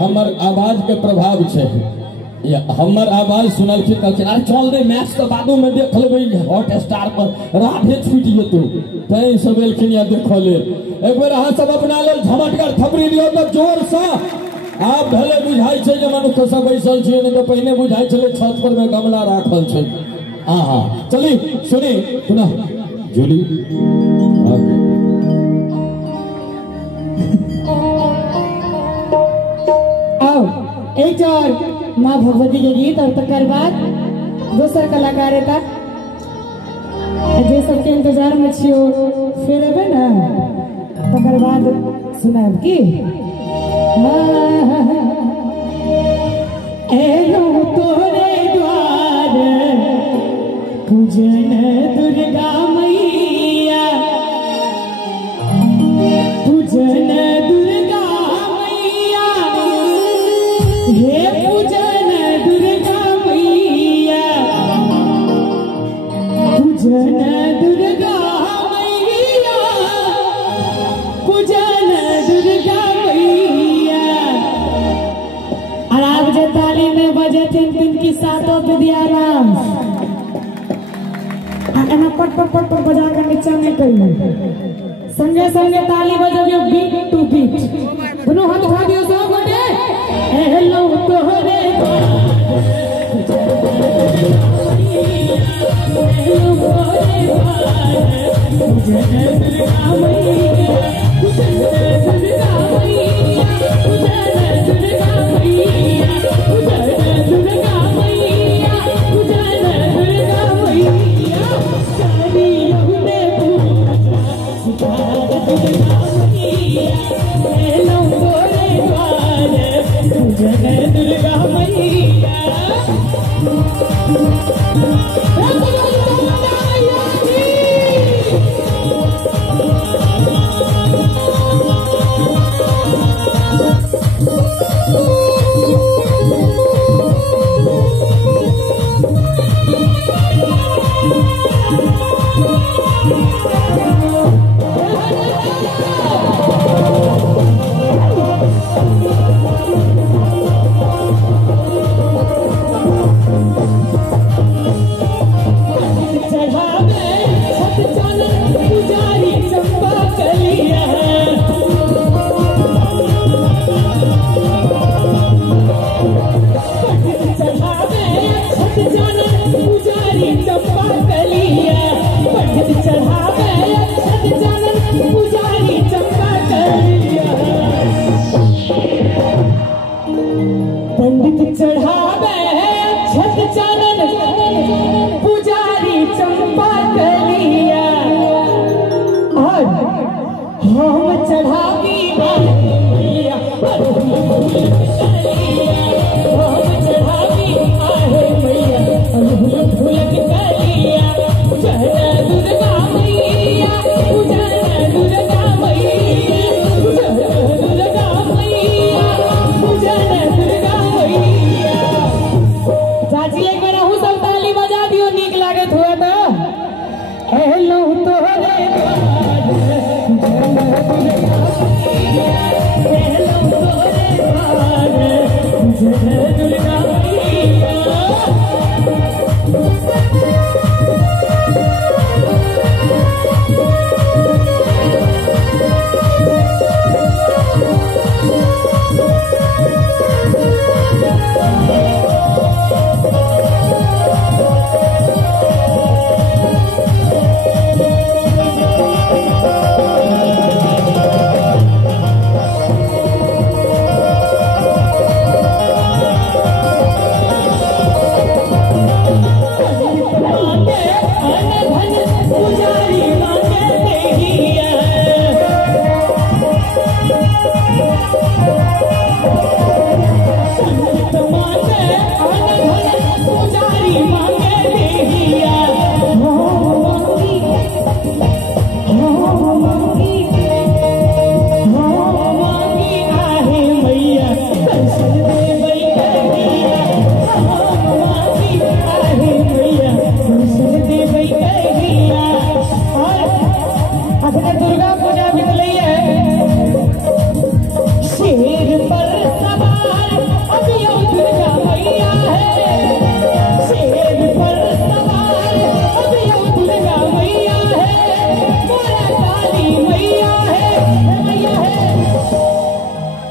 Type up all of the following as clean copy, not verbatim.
हमर आवाज के प्रभाव छे हमर आवाज सुनलखिन कहलखिन अरे चल रे मैच तो बादो में देख लेबै हॉट स्टार पर राधे छूट जेतौ तै सब एलखिन या देख ले एक बेर अहाँ सब अपना लेल झमटगर थपड़ी दियौ त जोर से आप भले बुझाई छै जे मनुष्य सब बैसल छै न तो पहिने बुझाई छले छत पर में गमला राखल छै आहा चली सुनी सुना जूली एक और माँ भगवती के गीत और तकर बाद दोसर कलाकार एता जे सबके इंतजार में छियो फिर एबे ना तकर बाद सुनाब की एलो तोरे द्वार पूजन दुर्गा मैया पूजन दुर्गा मैया हे पूजन दुर्गा मैया पूजन दुर्गा मैया पूजन दुर्गा मैया आराम जे ताली में बजे तीन की सातों विद्याराम एना पट पट पट पट बजा कर नीचे में करिए संगे संगे ताली बजाओ बीट टू बीट दोनों हाथ उठा दियो सब गोटे हेलो तोहरे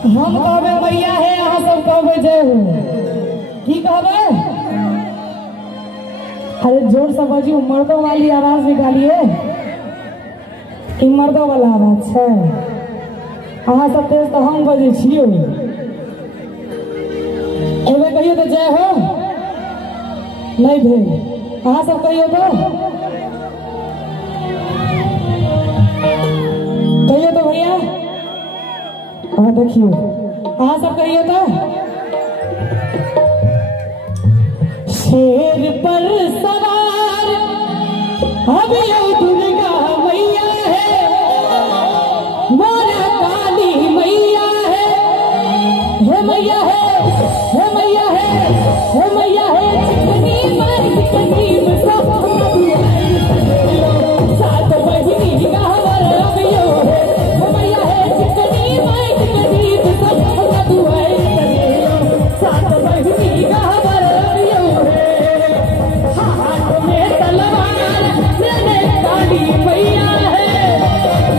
हम कहबे मैया है, अहाँ सब कहबे जय हो। की कहबे? अरे जोर से बजियो, मर्दों वाली आवाज निकालिए। ई मर्दों वाला आवाज छै। अहाँ सब तेज तो हम बजे छियो। एबे कहियो तो जय हो नहीं भेल। अहाँ सब कहियो तो भैया। हाँ देखियो, अहाँ सब कहियो तो शेर पर सवार अब यो दुर्गा मैया है, मोरा काली मैया है। हे मैया है, हे मैया है, हे मैया है। चिकनी मार चिकनी सब सात बहिनी गावर अब यो है। हे मैया है, चिकनी मार चिकनी सब सात बहिनी गावर अब यो है। हाथ में तलवार लेने काली मैया है,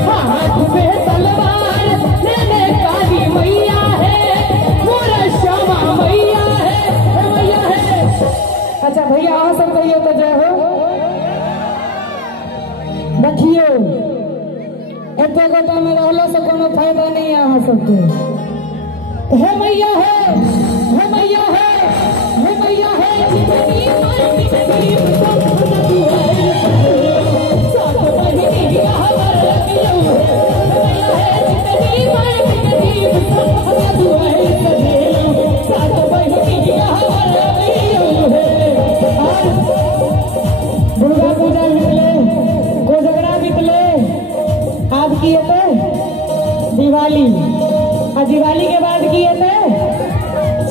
हाथ में तलवार लेने काली मैया है, मोरा श्यामा मैया है, मैया है। अच्छा भैया अहाँ सब कहियो तो जय हो। देखियो एते गोटा में रहलो से कोनो फायदा नहीं है अहाँ सबके। हे मैया है, हे मैया है, हे मैया है। चिकनी मार चिकनी सब तू है, सात बहिनी गावर अब यो है। हे मैया है, चिकनी मार चिकनी सब तू है, सात बहिनी गावर अब यो है। दुर्गा पूजा बीतले, कोजगरा बीतले, आज की होते दिवाली, और दिवाली के बाद की होते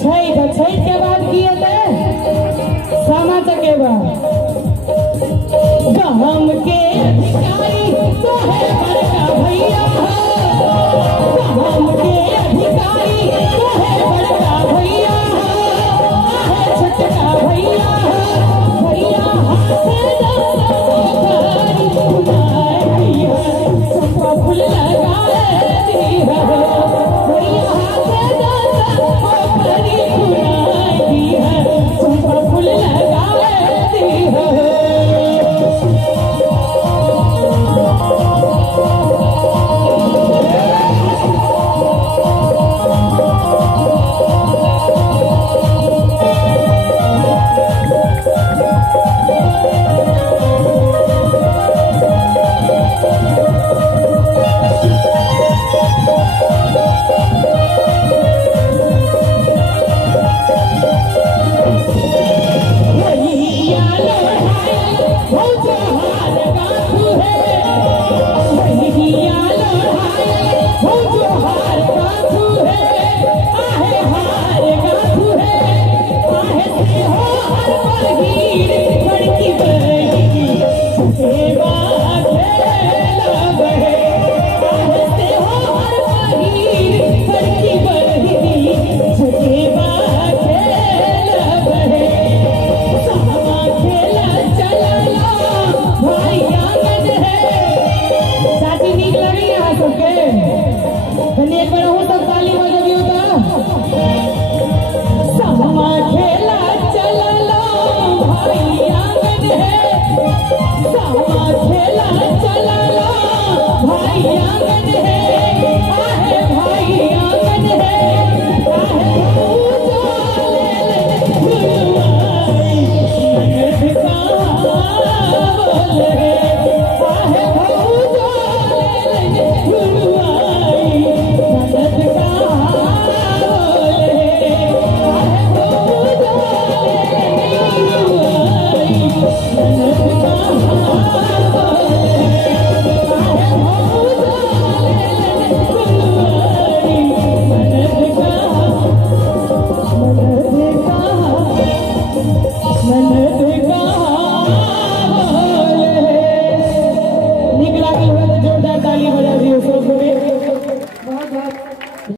छठ, और छठ के बाद की होते सामा चकेबा। गांव के अधिकारी तो है बड़का भैया, गांव के अधिकारी तो है बड़का भैया, है छोटका भैया, भैया हाथ फूल लगाए दी है, भैया हाथ दी है, फूल लगाए दी है। हो जो